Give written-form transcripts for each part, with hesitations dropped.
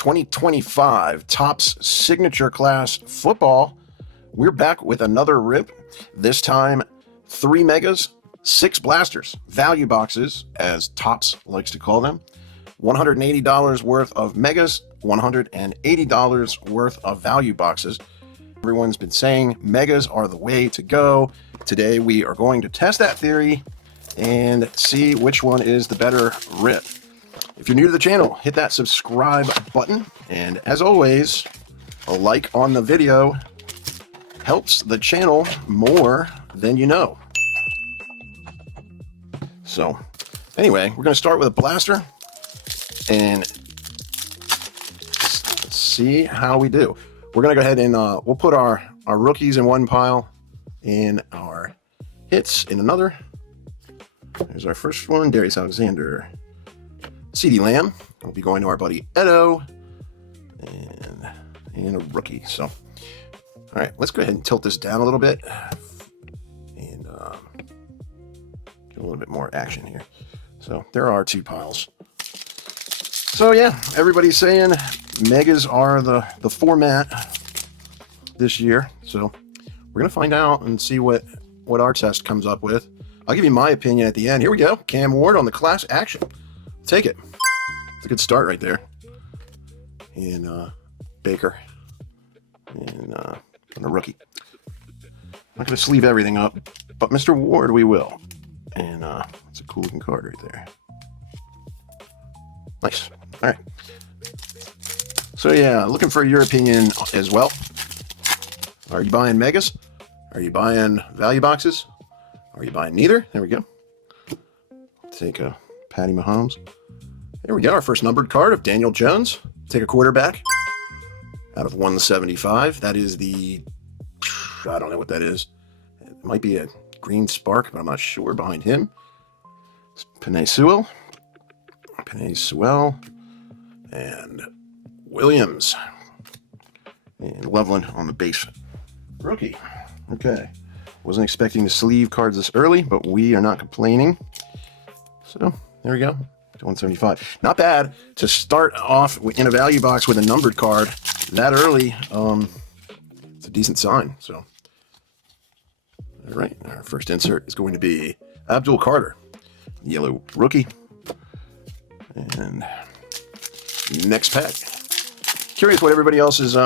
2025 Topps Signature Class Football. We're back with another rip. This time, 3 megas, 6 blasters, value boxes, as Topps likes to call them. $180 worth of megas, $180 worth of value boxes. Everyone's been saying megas are the way to go. Today we are going to test that theory and see which one is the better rip. If you're new to the channel, hit that subscribe button, and as always, a like on the video helps the channel more than you know. So anyway, we're going to start with a blaster and see how we do. We're going to go ahead and we'll put our rookies in one pile and our hits in another. There's our first one, Darius Alexander. CeeDee Lamb will be going to our buddy Edo, and a rookie. So, all right, let's go ahead and tilt this down a little bit and get a little bit more action here. So there are 2 piles. So yeah, everybody's saying megas are the format this year. So we're gonna find out and see what our test comes up with. I'll give you my opinion at the end. Here we go. Cam Ward on the class action. Take it. It's a good start right there. And Baker. And a rookie. I'm not going to sleeve everything up, but Mr. Ward we will. And it's a cool looking card right there. Nice. All right. So yeah, looking for your opinion as well. Are you buying megas? Are you buying value boxes? Are you buying neither? There we go. Take a Patty Mahomes. There we go. Our first numbered card of Daniel Jones. Take a quarterback out of 175. That is the, I don't know what that is. It might be a green spark, but I'm not sure. Behind him, Penei Sewell. And Williams. And Loveland on the base. Rookie. Okay. Wasn't expecting to sleeve cards this early, but we are not complaining. So there we go. To 175. Not bad to start off in a value box with a numbered card that early. It's a decent sign. So, all right, our first insert is going to be Abdul Carter, yellow rookie. And next pack. Curious what everybody else's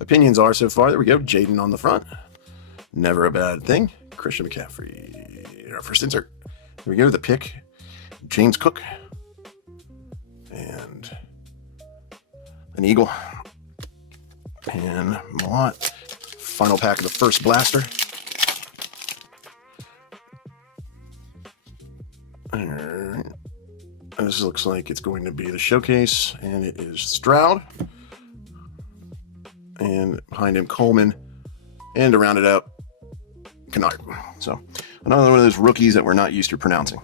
opinions are so far. There we go. Jaden on the front. Never a bad thing. Christian McCaffrey. Our first insert. Here we go. The pick. James Cook. And an Eagle. And Mott. Final pack of the first blaster. And this looks like it's going to be the showcase. And it is Stroud. And behind him, Coleman. And to round it out, Kennard. So another one of those rookies that we're not used to pronouncing.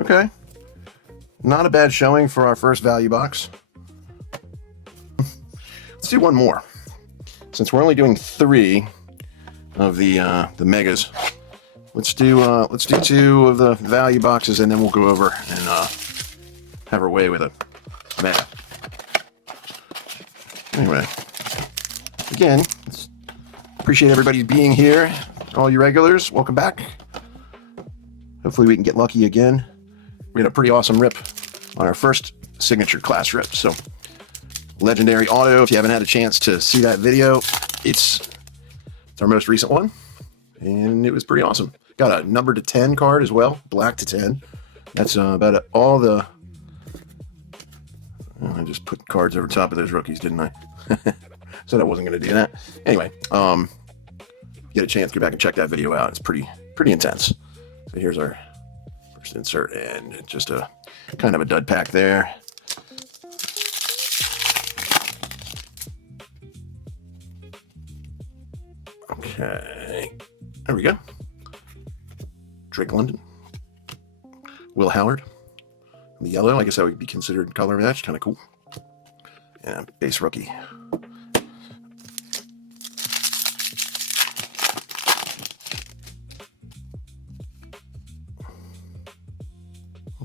Okay. Not a bad showing for our first value box. Let's do one more. Since we're only doing 3 of the megas, let's do 2 of the value boxes, and then we'll go over and have our way with a mega. Anyway, again, appreciate everybody being here. All you regulars, welcome back. Hopefully we can get lucky again. We had a pretty awesome rip on our first signature class rip. So, legendary auto. If you haven't had a chance to see that video, it's our most recent one, and it was pretty awesome. Got a number to 10 card as well, black to 10. That's about all the. I just put cards over top of those rookies, didn't I? Said I wasn't going to do that. Anyway, get a chance, go back and check that video out. It's pretty intense. So here's our first insert, and just a kind of a dud pack there. Okay, there we go. Drake London, Will Howard, the yellow. I guess that would be considered color match. Kind of cool. And base rookie.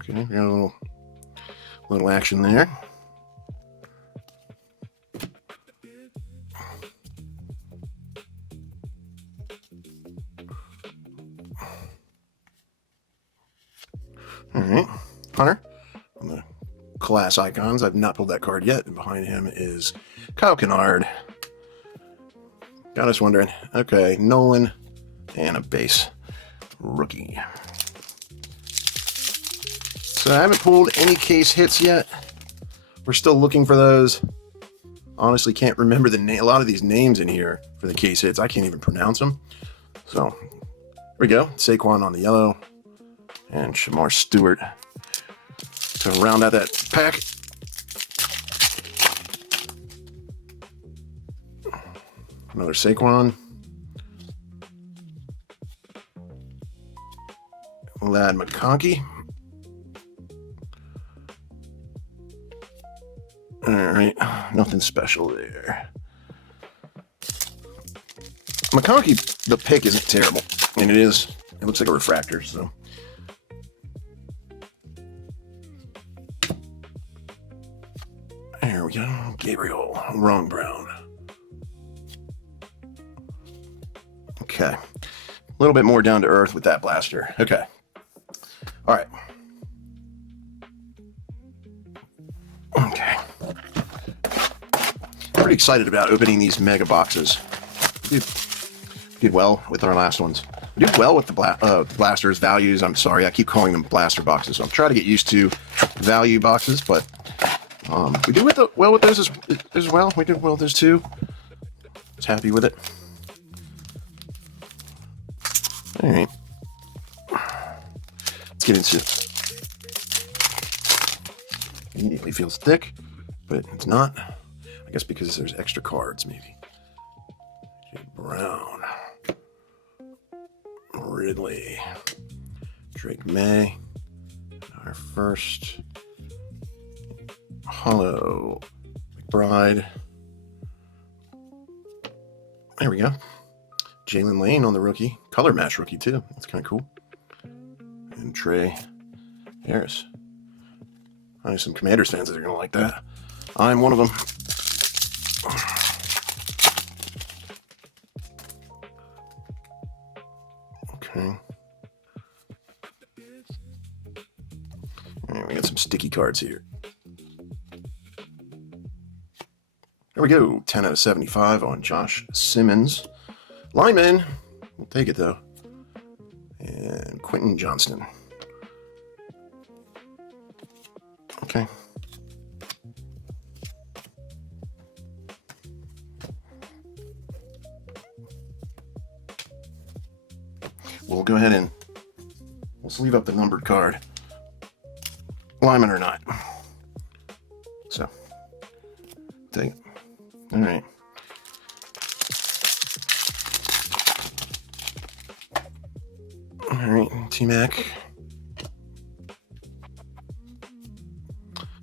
Okay, got a little action there. All right, Hunter on the class icons. I've not pulled that card yet, and behind him is Kyle Kennard. Got us wondering. Okay, Nolan and a base rookie. So I haven't pulled any case hits yet. We're still looking for those. Honestly, can't remember the name. A lot of these names in here for the case hits, I can't even pronounce them. So here we go. Saquon on the yellow, and Shamar Stewart to round out that pack. Another Saquon. Ladd McConkey. All right, nothing special there. McConkey, the pick isn't terrible, and it looks like a refractor, so. There we go. Gabriel, wrong brown. Okay. A little bit more down to earth with that blaster. Okay. All right. Okay. Pretty excited about opening these mega boxes. We did well with our last ones. We did well with the blasters, values. I'm sorry, I keep calling them blaster boxes. So I'm trying to get used to value boxes, but we did well with those as well. We did well with those too. Was happy with it. All right. Let's get into it. Immediately feels thick, but it's not. I guess because there's extra cards, maybe. Brown. Ridley. Drake May. Our first. Hollow. McBride. There we go. Jalen Lane on the rookie. Color match rookie, too. That's kind of cool. And Trey Harris. I know some Commanders fans that are going to like that. I'm one of them. Okay. All right, we got some sticky cards here. There we go. 10 out of 75 on Josh Simmons. Lineman. We'll take it, though. And Quentin Johnston. Okay. We'll go ahead and we'll sleeve up the numbered card. Lineman or not. So, take it. All right. All right, T-Mac.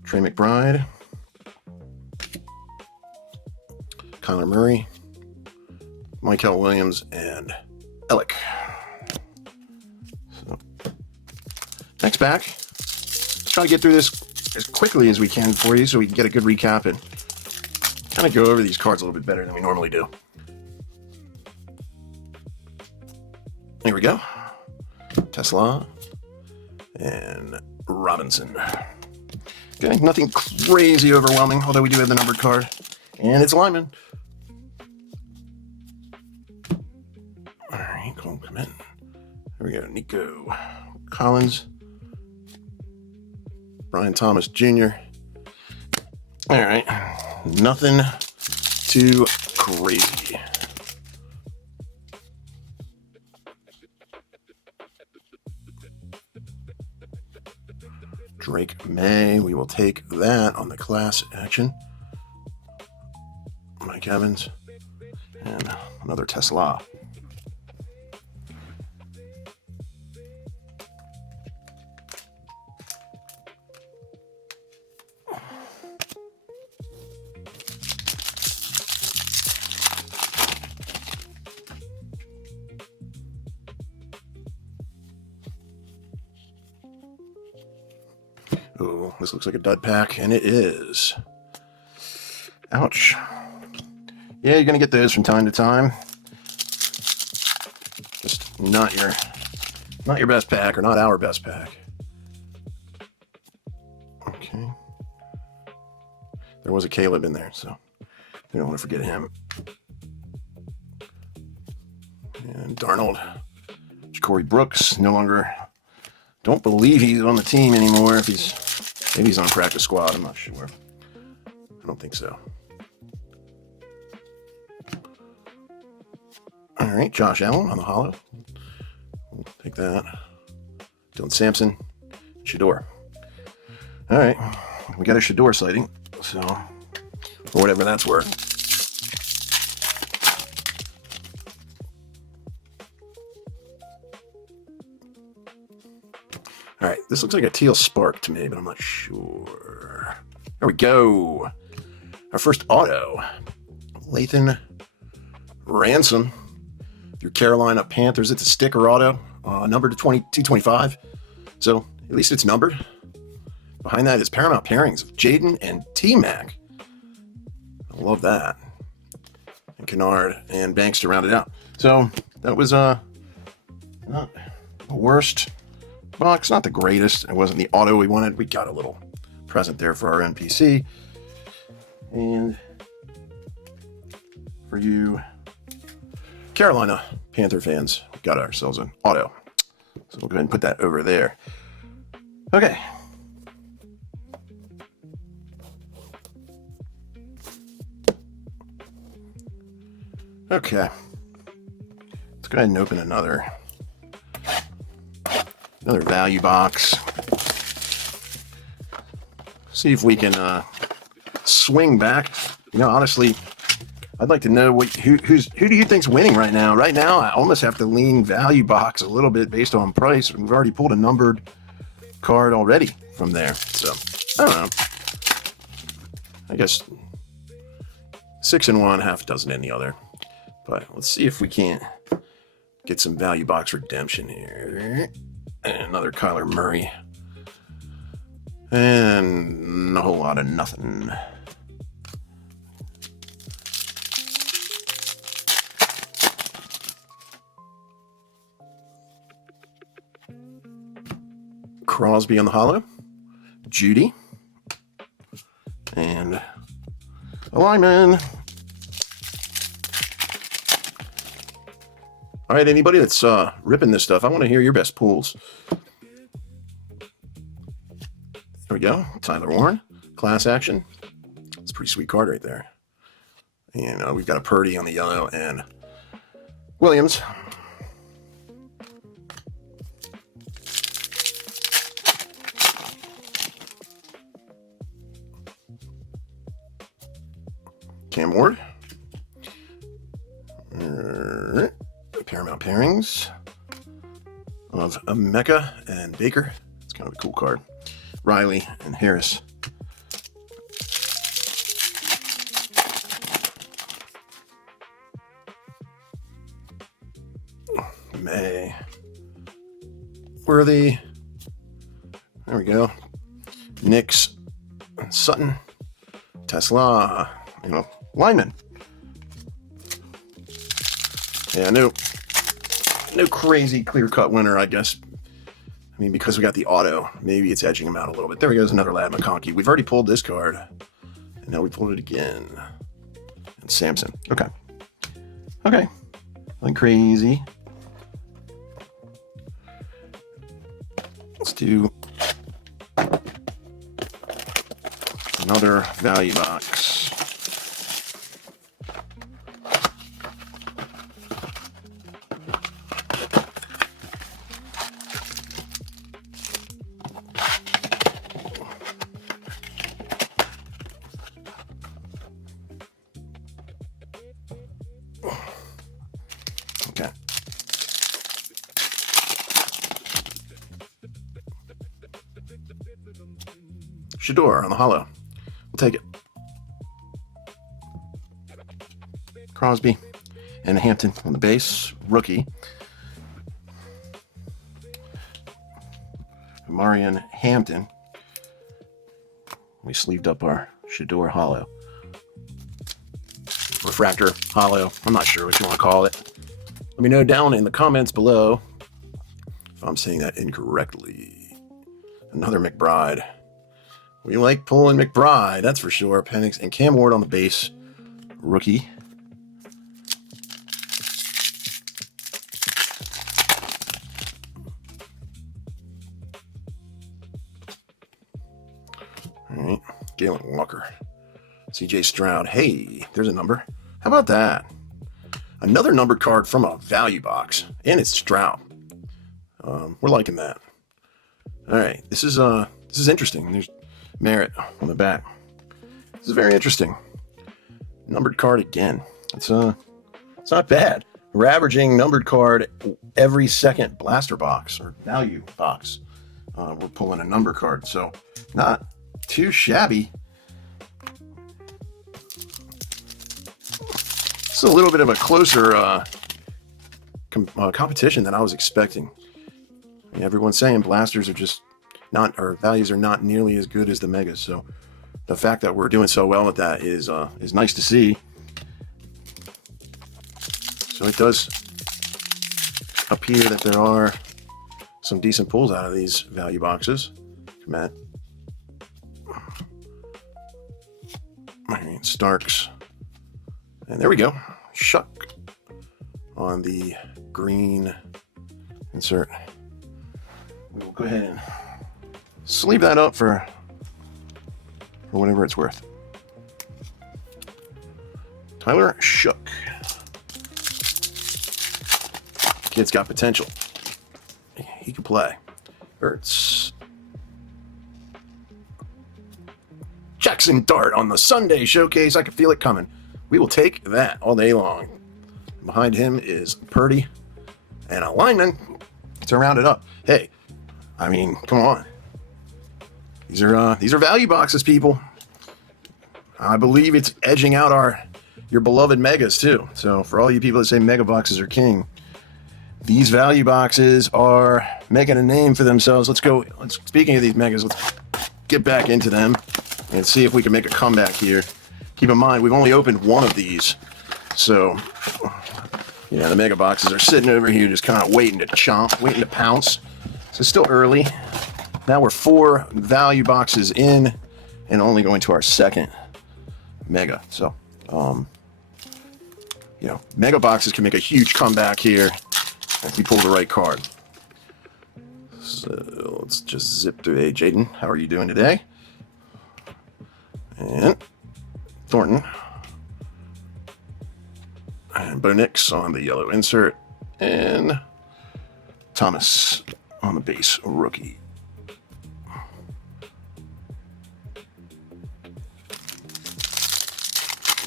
Trey McBride. Kyler Murray. Michael Williams and Alec. So, next pack. Let's try to get through this as quickly as we can for you so we can get a good recap and kind of go over these cards a little bit better than we normally do. Here we go. Tesla and Robinson. Okay, nothing crazy overwhelming, although we do have the numbered card. And it's lineman. All right, Cole Kmet. Here we go. Nico Collins. Brian Thomas Jr. All right, nothing too crazy. Drake May, we will take that on the class action. Mike Evans, and another Tesla. Oh, this looks like a dud pack, and it is. Ouch. Yeah, you're gonna get those from time to time. Just not your best pack, or not our best pack. Okay. There was a Caleb in there, so we don't want to forget him. And Darnold. Corey Brooks, no longer. Don't believe he's on the team anymore. Maybe he's on a practice squad. I'm not sure. I don't think so. All right, Josh Allen on the hollow. We'll take that. Dylan Sampson, Shador. All right, we got a Shador sighting, so for whatever that's worth. All right, this looks like a teal spark to me, but I'm not sure. There we go. Our first auto, Lathan Ransom through Carolina Panthers. It's a sticker auto, numbered to 225. So at least it's numbered. Behind that is Paramount Pairings of Jaden and T-Mac. I love that. And Kennard and Banks to round it out. So that was not the worst box, not the greatest. It wasn't the auto we wanted. We got a little present there for our NPC. And for you Carolina Panther fans, we got ourselves an auto. So we'll go ahead and put that over there. Okay. Okay. Let's go ahead and open another value box. See if we can swing back. You know, honestly, I'd like to know who do you think's winning right now? Right now, I almost have to lean value box a little bit based on price. We've already pulled a numbered card already from there. So, I don't know. I guess 6 in one, half dozen in the other. But let's see if we can't get some value box redemption here. And another Kyler Murray. And a whole lot of nothing. Crosby on the hollow. Judy. And Lyman. All right, anybody that's ripping this stuff, I want to hear your best pulls. There we go. Tyler Warren. Class action. It's a pretty sweet card right there. And we've got a Purdy on the yellow and Williams. Cam Ward. Paramount Pairings of Mecca and Baker. It's kind of a cool card. Riley and Harris. May. Worthy. There we go. Nix. Sutton. Tesla. Lyman. Yeah, no crazy clear-cut winner, I guess. I mean, because we got the auto, maybe it's edging him out a little bit. There goes another Ladd McConkey. We've already pulled this card, and now we pulled it again. And Samson. Okay. Nothing crazy. Let's do another value box. Okay. Shador on the hollow. We'll take it. Crosby and Hampton on the base. Rookie. Marion Hampton. We sleeved up our Shador Hollow. Refractor Hollow. I'm not sure what you want to call it. Let me know down in the comments below if I'm saying that incorrectly. Another McBride. We like pulling McBride, that's for sure. Penix and Cam Ward on the base. Rookie. All right, Galen Walker. CJ Stroud. Hey, there's a number. How about that? Another numbered card from a value box, and it's Stroud. We're liking that. All right, this is interesting. There's Merritt on the back. This is very interesting. Numbered card again. It's not bad. We're averaging numbered card every second blaster box or value box. We're pulling a number card, so not too shabby. It's a little bit of a closer competition than I was expecting. I mean, everyone's saying blasters are just not, or values are not nearly as good as the megas. So the fact that we're doing so well with that is nice to see. So it does appear that there are some decent pulls out of these value boxes. Matt. Starks. And there we go. Shuck on the green insert. We will go ahead and sleeve that up for whatever it's worth. Tyler Shook. Kid's got potential. He can play. Hurts. Jackson Dart on the Sunday showcase. I can feel it coming. We will take that all day long. Behind him is Purdy and a lineman to round it up. Hey, I mean, come on. These are value boxes, people. I believe it's edging out your beloved megas too. So for all you people that say mega boxes are king, these value boxes are making a name for themselves. Speaking of these megas, let's get back into them and see if we can make a comeback here. Keep in mind, we've only opened one of these. So, the mega boxes are sitting over here just kind of waiting to chomp, waiting to pounce. So it's still early. Now we're 4 value boxes in and only going to our second mega. So, mega boxes can make a huge comeback here if we pull the right card. So let's just zip through. Hey, Jaden, how are you doing today? And Thornton. And Bo Nix on the yellow insert. And Thomas on the base rookie.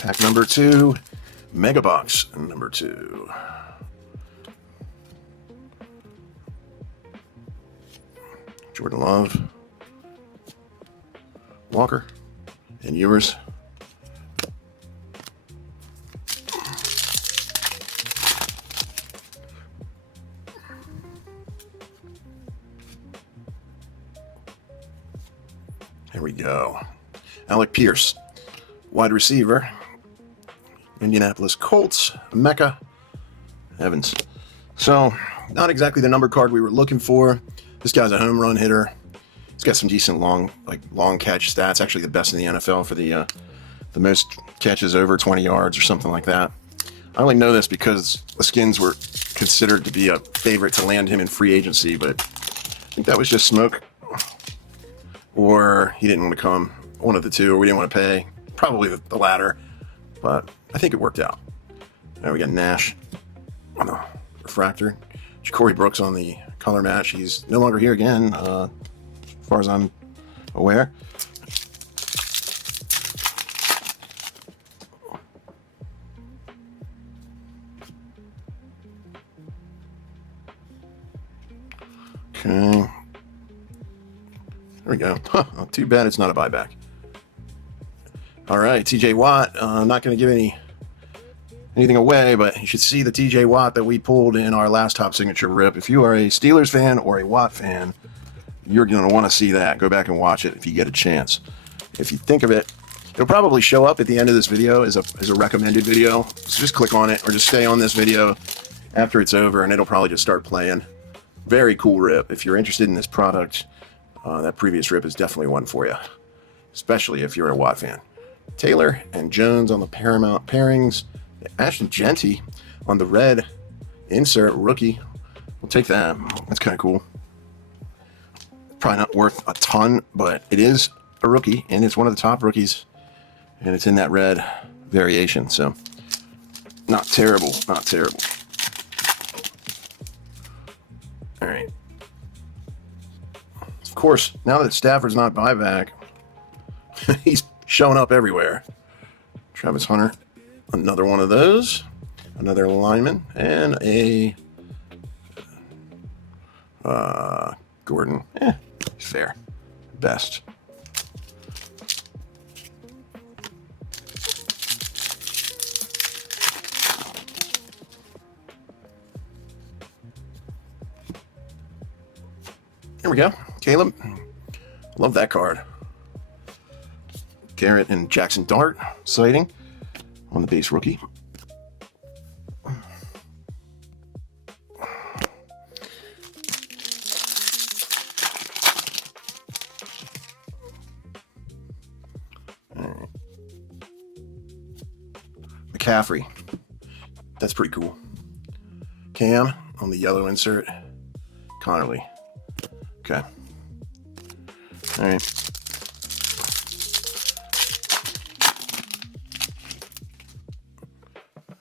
Pack number 2. Mega box number 2. Jordan Love. Walker. And Ewers. Here we go. Alec Pierce, wide receiver. Indianapolis Colts, Mecca Evans. So, not exactly the number card we were looking for. This guy's a home run hitter. He's got some decent long catch stats. Actually, the best in the NFL for the most catches over 20 yards or something like that. I only know this because the Skins were considered to be a favorite to land him in free agency, but I think that was just smoke. Or he didn't want to come. One of the two, or we didn't want to pay. Probably the latter, but I think it worked out. Now we got Nash on the refractor. Ja'Cory Brooks on the color match. He's no longer here again, as far as I'm aware. Okay. There we go. Huh, too bad it's not a buyback. All right, TJ Watt. I'm not going to give anything away, but you should see the TJ Watt that we pulled in our last top signature rip. If you are a Steelers fan or a Watt fan, you're going to want to see that. Go back and watch it if you get a chance. if you think of it, it'll probably show up at the end of this video as a recommended video. So just click on it or just stay on this video after it's over and it'll probably just start playing. Very cool rip. If you're interested in this product, that previous rip is definitely one for you, especially if you're a Watt fan. Taylor and Jones on the Paramount pairings. Ashton Jeanty on the red insert rookie. We'll take that. That's kind of cool. Probably not worth a ton, but it is a rookie, and it's one of the top rookies, and it's in that red variation, so not terrible, not terrible. All right. Of course, now that Stafford's not buyback, he's showing up everywhere. Travis Hunter, another one of those, another lineman, and a Gordon. Fair, best. Here we go. Caleb. Love that card. Garrett and Jackson Dart sighting on the base rookie. Right. McCaffrey. That's pretty cool. Cam on the yellow insert. Connerly. Okay. All right.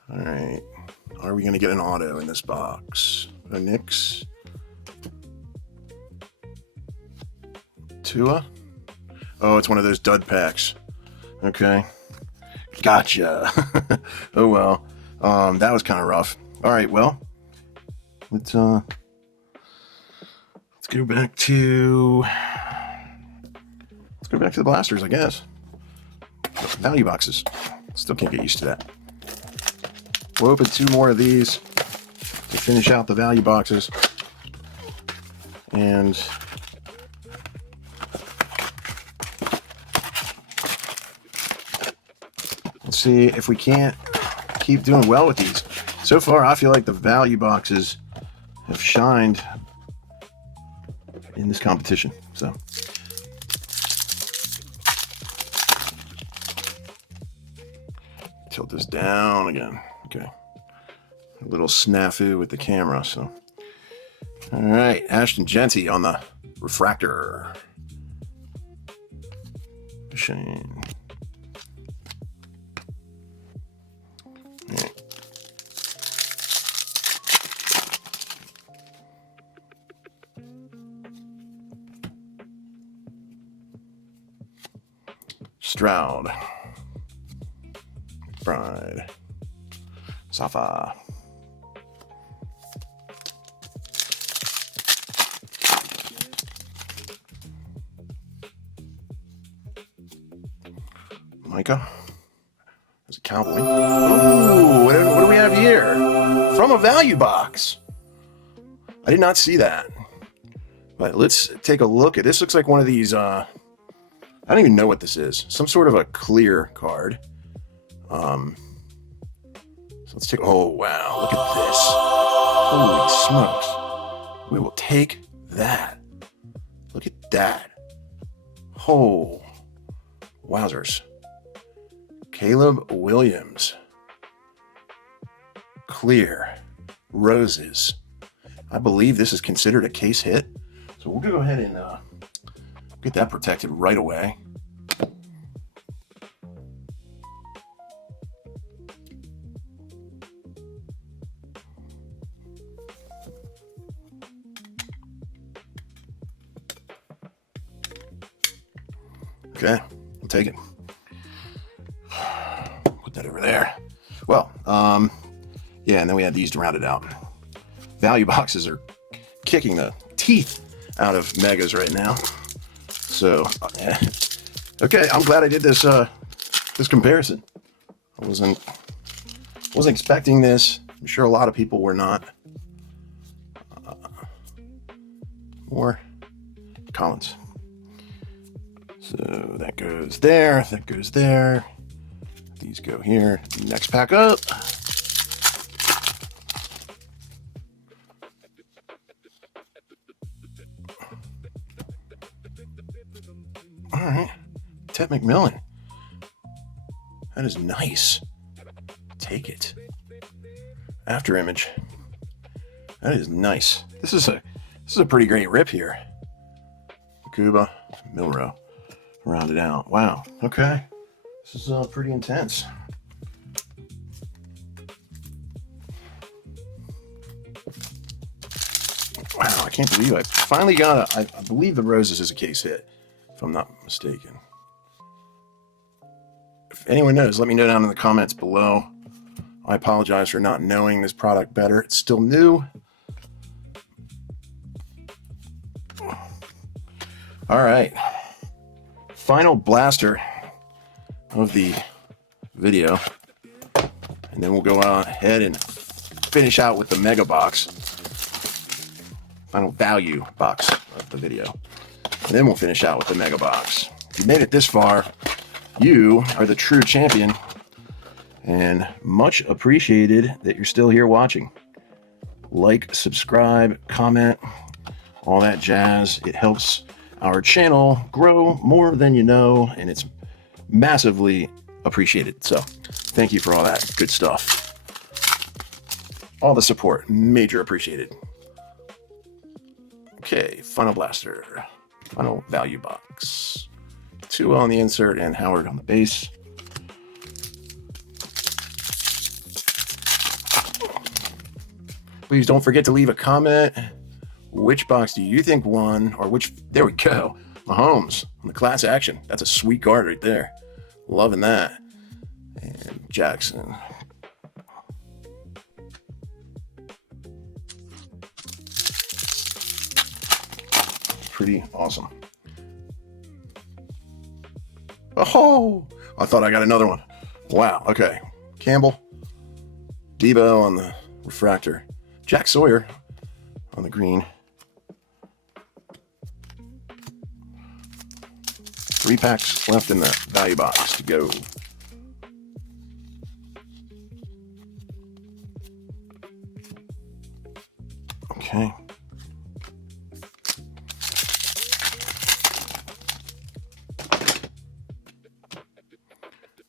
All right. Are we going to get an auto in this box? A Knicks. Tua. Oh, it's one of those dud packs. Okay. Gotcha. Oh, well. That was kind of rough. All right. Well, let's go back to the blasters, I guess. Value boxes. Still can't get used to that. We'll open 2 more of these to finish out the value boxes. And let's see if we can't keep doing well with these. So far, I feel like the value boxes have shined in this competition. So tilt this down again. Okay. A little snafu with the camera. So, all right. Ashton Jeanty on the refractor. Shane. All right. Stroud. Bride. Safa. Micah. There's a cowboy. Ooh, what do we have here? From a value box. I did not see that. But let's take a look at this. Looks like one of these. I don't even know what this is. Some sort of a clear card. So let's take. Oh wow! Look at this. Holy smokes! We will take that. Look at that. Oh, wowzers! Caleb Williams. Clear roses. I believe this is considered a case hit. So we'll go ahead and get that protected right away. Okay, I'll take it. Put that over there. Well, yeah, and then we had these to round it out. Value boxes are kicking the teeth out of megas right now. So, yeah. Okay, I'm glad I did this this comparison. I wasn't expecting this. I'm sure a lot of people were not. More Collins. So that goes there, that goes there. These go here. Next pack up. All right. Ted McMillan. That is nice. Take it. After image. That is nice. This is a pretty great rip here. Cuba, Milrow. Rounded out. Wow. Okay. This is pretty intense. Wow, I can't believe I finally got I believe the Roses is a case hit, if I'm not mistaken. If anyone knows, let me know down in the comments below. I apologize for not knowing this product better. It's still new. All right. Final blaster of the video. And then we'll go ahead and finish out with the mega box. Final value box of the video. And then we'll finish out with the mega box. If you made it this far, you are the true champion. And much appreciated that you're still here watching. Like, subscribe, comment, all that jazz. It helps our channel grow more than you know, and it's massively appreciated. So thank you for all that good stuff. All the support, major appreciated. Okay, final blaster, final value box. 2 on the insert and Howard on the base. Please don't forget to leave a comment. Which box do you think won, or which? There we go. Mahomes on the class action. That's a sweet card right there. Loving that. And Jackson. Pretty awesome. Oh, I thought I got another one. Wow. Okay. Campbell. Debo on the refractor. Jack Sawyer on the green. 3 packs left in the value box to go. Okay.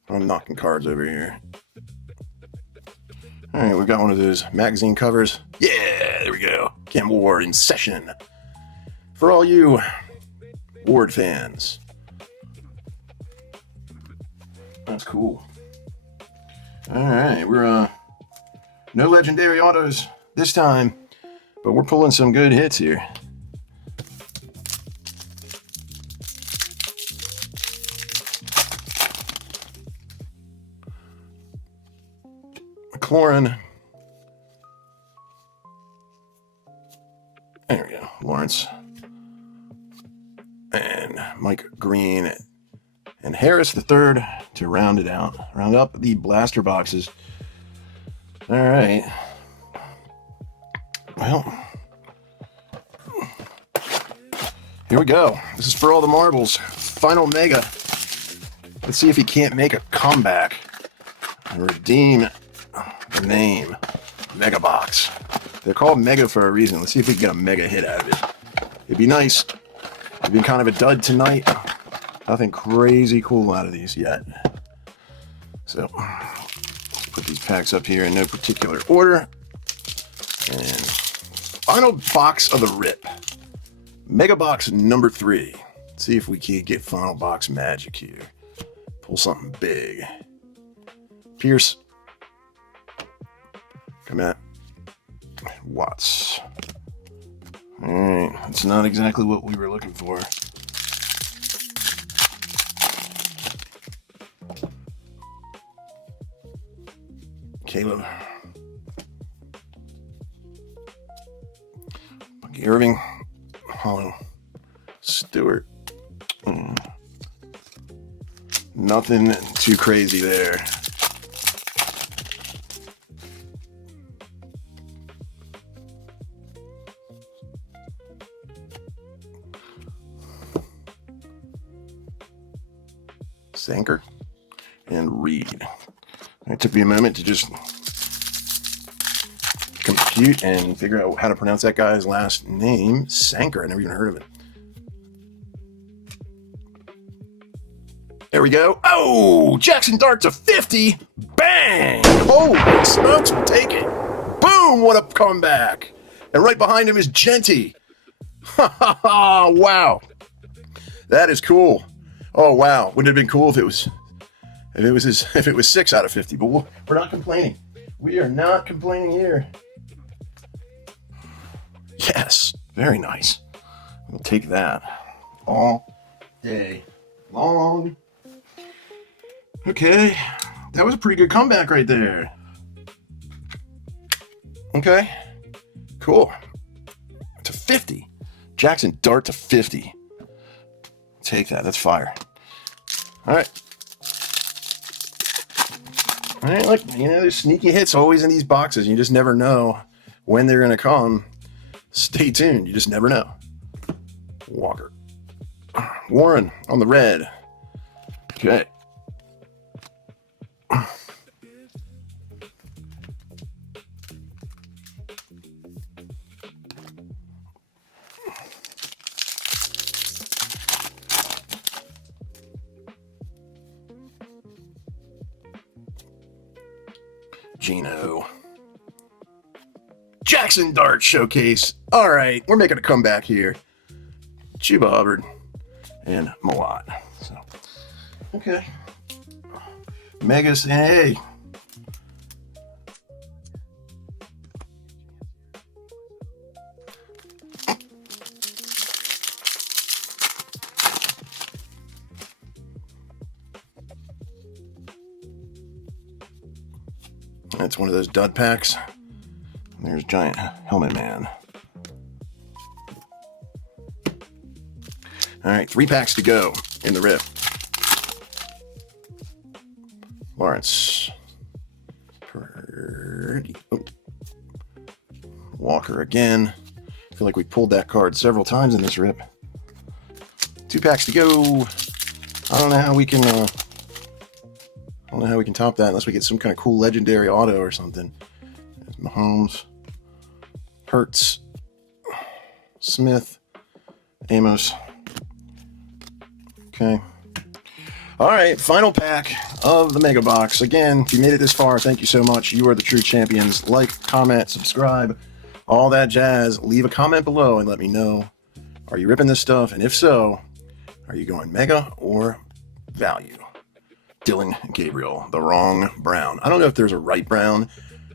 I'm knocking cards over here. All right, we've got one of those magazine covers. Yeah, there we go. Campbell Ward in session. For all you Ward fans. That's cool. All right, we're no legendary autos this time, but we're pulling some good hits here. McLaurin. There we go. Lawrence. And Mike Green. And Harris the third to round it out. Round up the blaster boxes. All right. Well, here we go. This is for all the marbles. Final mega. Let's see if he can't make a comeback and redeem the name Mega Box. They're called Mega for a reason. Let's see if we can get a mega hit out of it. It'd be nice. It's been kind of a dud tonight. Nothing crazy cool out of these yet. So let's put these packs up here in no particular order. And final box of the rip. Mega Box number 3. Let's see if we can get final box magic here. Pull something big. Pierce. Come at Watts. Alright, that's not exactly what we were looking for. Caleb. Bucky Irving. Hollow. Stewart. Nothing too crazy there. Sanker, and Reed. It took me a moment to just compute and figure out how to pronounce that guy's last name. Sanker. I never even heard of it. There we go. Oh, Jackson Dart to 50. Bang! Holy smokes, we'll take it. Boom, what a comeback. And right behind him is Genty. Ha ha ha, wow. That is cool. Oh, wow. Wouldn't it have been cool if it was 6 out of 50, but we're not complaining. We are not complaining here. Yes, very nice. We'll take that all day long. Okay, that was a pretty good comeback right there. Okay, cool. To 50. Jackson Dart to 50. Take that, that's fire. All right. All right, look, there's sneaky hits always in these boxes. You just never know when they're going to come. Stay tuned. You just never know. Walker. Warren on the red. Okay. Gino. Jackson Dart Showcase. All right, we're making a comeback here. Chuba Hubbard and Mawat. So, okay. Megas, hey. That's one of those dud packs. There's Giant Helmet Man. All right, 3 packs to go in the rip. Lawrence. Purdy. Oh. Walker again. I feel like we pulled that card several times in this rip. 2 packs to go. I don't know how we can top that unless we get some kind of cool legendary auto or something. There's Mahomes, Hurts, Smith, Amos. Okay. All right, final pack of the Mega Box. Again, if you made it this far, thank you so much. You are the true champions. Like, comment, subscribe, all that jazz. Leave a comment below and let me know. Are you ripping this stuff? And if so, are you going Mega or Value? Dylan Gabriel, the wrong Brown. I don't know if there's a right Brown,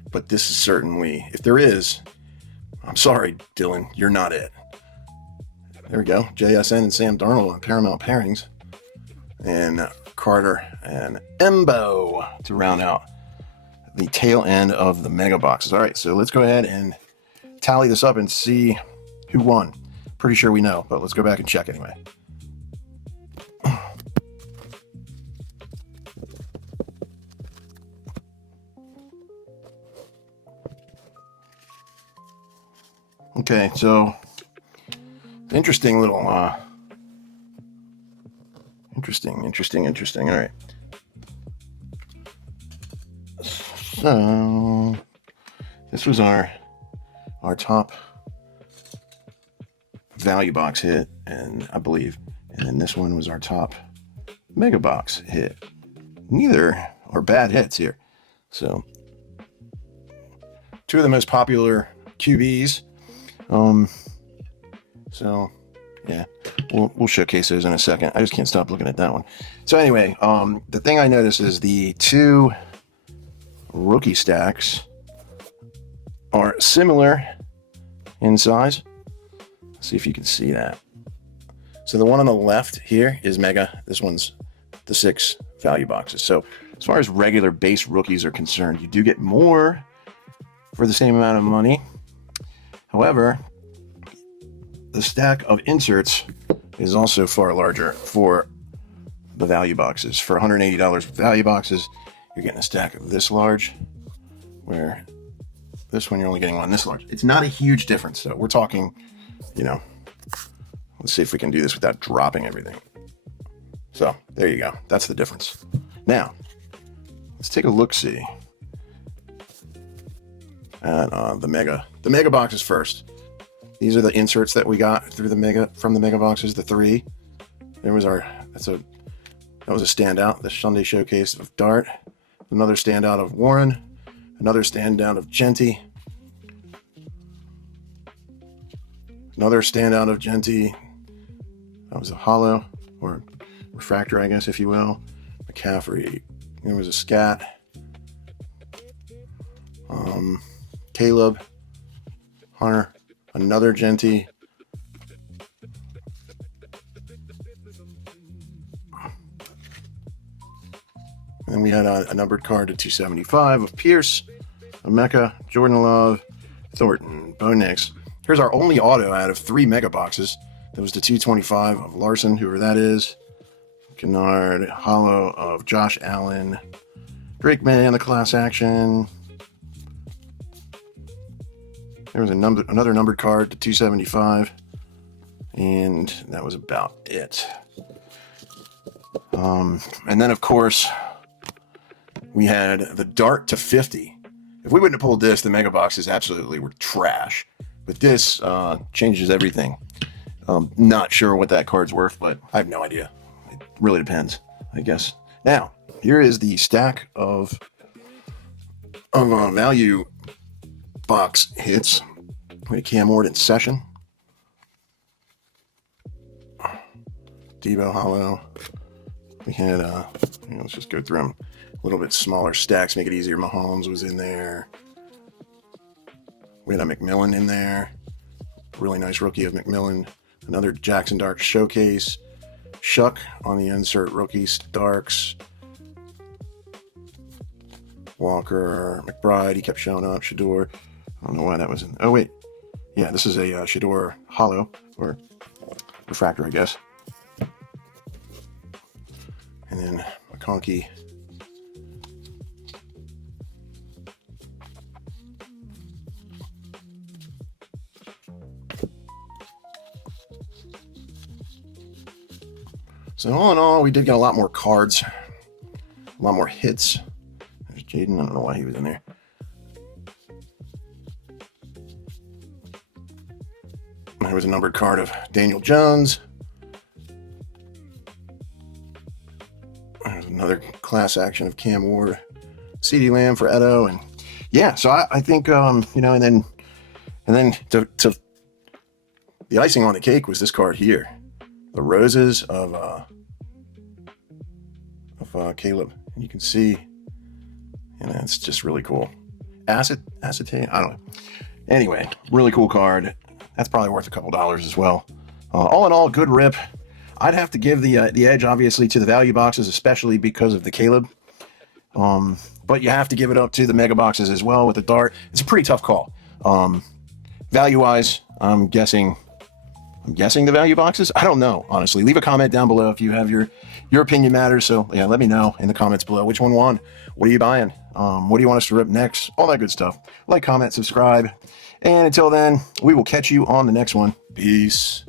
but this is certainly, if there is, I'm sorry, Dylan, you're not it. There we go. JSN and Sam Darnold on Paramount pairings. And Carter and Embo to round out the tail end of the Mega Boxes. All right, so let's go ahead and tally this up and see who won. Pretty sure we know, but let's go back and check anyway. Okay, so interesting little, interesting. All right. So this was our top value box hit, and I believe, and then this one was our top Mega Box hit. Neither are bad hits here. So 2 of the most popular QBs. So yeah, we'll showcase those in a second. I just can't stop looking at that one. So anyway, the thing I noticed is the 2 rookie stacks are similar in size. Let's see if you can see that. So the one on the left here is Mega. This one's the 6 value boxes. So as far as regular base rookies are concerned, you do get more for the same amount of money. However, the stack of inserts is also far larger for the value boxes. For $180 value boxes, you're getting a stack of this large, where this one you're only getting one this large. It's not a huge difference, though. We're talking, let's see if we can do this without dropping everything. So there you go. That's the difference. Now, let's take a look-see at the mega boxes first. These are the inserts that we got through from the mega boxes, the 3. There was that was a standout, the Sunday showcase of Dart, another standout of Warren, another standout of Genty, another standout of Genty. That was a hollow or refractor, I guess, if you will. McCaffrey. There was a scat. Caleb, Hunter, another Genty. And then we had a numbered card to 275 of Pierce, Emeka, Jordan Love, Thornton, Bo Nix. Here's our only auto out of 3 mega boxes. That was the 225 of Larson, whoever that is. Kennard, hollow of Josh Allen. Drake May, the class action. There was another numbered card to 275. And that was about it. And then, of course, we had the Dart to 50. If we wouldn't have pulled this, the mega boxes absolutely were trash. But this changes everything. Not sure what that card's worth, but I have no idea. It really depends, I guess. Now, here is the stack of value box hits. We had Cam Ward in session. Debo hollow. We had, let's just go through them. A little bit smaller stacks, make it easier. Mahomes was in there. We had a McMillan in there. Really nice rookie of McMillan. Another Jackson Dark showcase. Shuck on the insert rookie Starks. Walker, McBride, he kept showing up. Shador. I don't know why that was in. Oh, wait. Yeah, this is a Shador hollow, or refractor, I guess. And then McConkey. So all in all, we did get a lot more cards, a lot more hits. There's Jaden. I don't know why he was in there. There was a numbered card of Daniel Jones. There's another class action of Cam Ward, CeeDee Lamb for Edo, and yeah. So I think and then to the icing on the cake was this card here. The roses of Caleb, and you can see, and it's just really cool. Acetate, I don't know. Anyway, really cool card. That's probably worth a couple dollars as well. All in all, good rip. I'd have to give the edge, obviously, to the value boxes, especially because of the Caleb. But you have to give it up to the mega boxes as well with the Dart. It's a pretty tough call. Value-wise, I'm guessing the value boxes. I don't know, honestly. Leave a comment down below if you have your opinion matters. So yeah, let me know in the comments below which one won. What are you buying? What do you want us to rip next? All that good stuff. Like, comment, subscribe. And until then, we will catch you on the next one. Peace.